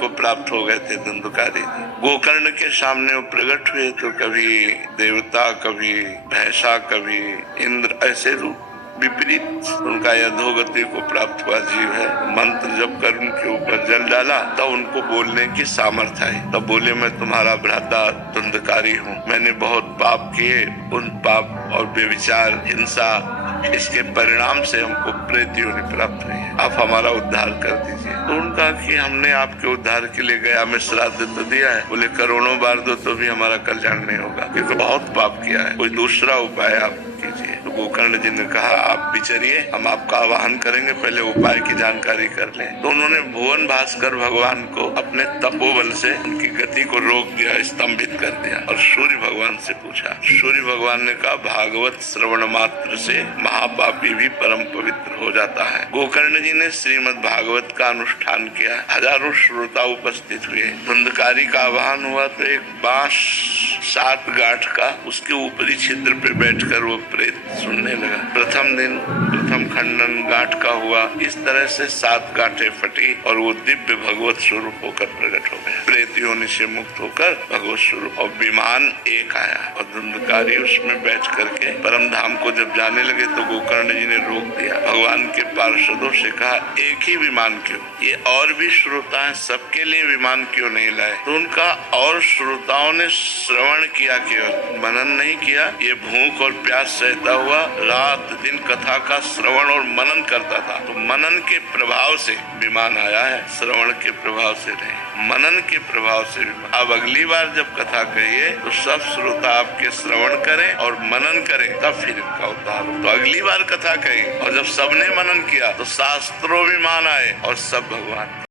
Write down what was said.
को प्राप्त हो गए थे धुंधकारी जी। गोकर्ण के सामने वो प्रकट हुए तो कभी देवता, कभी भैंसा, कभी इंद्र, ऐसे रूप विपरीत उनका अधोगति को प्राप्त हुआ जीव है। मंत्र जब कर उनके ऊपर जल डाला तब उनको बोलने की सामर्थ्य आई। तब बोले, मैं तुम्हारा भ्राता धुंधकारी हूँ, मैंने बहुत पाप किए, उन पाप और व्यभिचार, हिंसा, इसके परिणाम से हमको प्रेत योनि प्राप्त हुई है, आप हमारा उद्धार कर दीजिए। तो उनका कि हमने आपके उद्धार के लिए गया में श्राद्ध तो दिया है। बोले करोड़ों बार दो तो भी हमारा कल्याण नहीं होगा, क्योंकि बहुत पाप किया है, कोई दूसरा उपाय आप कीजिए। तो गोकर्ण जी ने कहा, आप विचरिए, हम आपका आवाहन करेंगे, पहले उपाय की जानकारी कर लें। तो उन्होंने भुवन भास्कर भगवान को अपने तपोबल से उनकी गति को रोक दिया, स्तंभित कर दिया और सूर्य भगवान से पूछा। सूर्य भगवान ने कहा, भागवत श्रवण मात्र से महापापी भी परम पवित्र हो जाता है। गोकर्ण जी ने श्रीमद् भागवत का अनुष्ठान किया, हजारों श्रोता उपस्थित हुए। धुंधकारी का आवाहन हुआ तो एक बांस 7 गांठ का, उसके ऊपरी छिद्र पे बैठकर वो प्रेत सुनने लगा। प्रथम दिन प्रथम खंडन गांठ का हुआ, इस तरह से 7 गांठें फटी और वो दिव्य भगवत स्वरूप होकर प्रकट हो गया। प्रेत योनि से मुक्त होकर भगवत स्वरूप और विमान एक आया और धुंधकारी उसमें बैठ करके परम धाम को जब जाने लगे तो गोकर्ण जी ने रोक दिया। भगवान के पार्षदों से कहा, एक ही विमान क्यों, ये और भी श्रोता है, सबके लिए विमान क्यों नहीं लाए? तो उनका और श्रोताओं ने श्रवण किया, केवल मनन नहीं किया। ये भूख और प्यास सहता हुआ रात दिन कथा का श्रवण और मनन करता था। तो मनन के प्रभाव से विमान आया है, श्रवण के प्रभाव से नहीं, मनन के प्रभाव से विमान। अब अगली बार जब कथा कहिए तो सब श्रोता आपके श्रवण करें और मनन करें, तब फिर इनका उद्धार हो। तो अगली बार कथा कही और जब सबने मनन किया तो शास्त्रों विमान आए और सब भगवान